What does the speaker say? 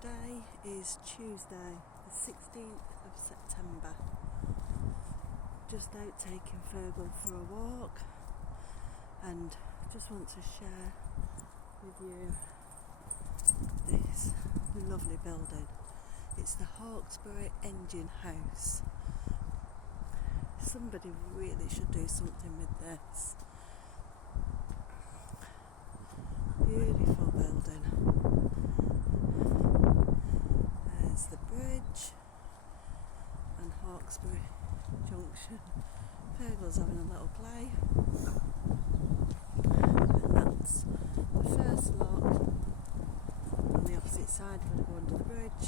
Today is Tuesday, the 16th of September. Just out taking Fergal for a walk, and just want to share with you this lovely building. It's the Hawkesbury engine house. Somebody really should do something with this. Beautiful building. There's the bridge and Hawkesbury Junction. Fergal's having a little play. And that's the first lot. On the opposite side, going to go under the bridge.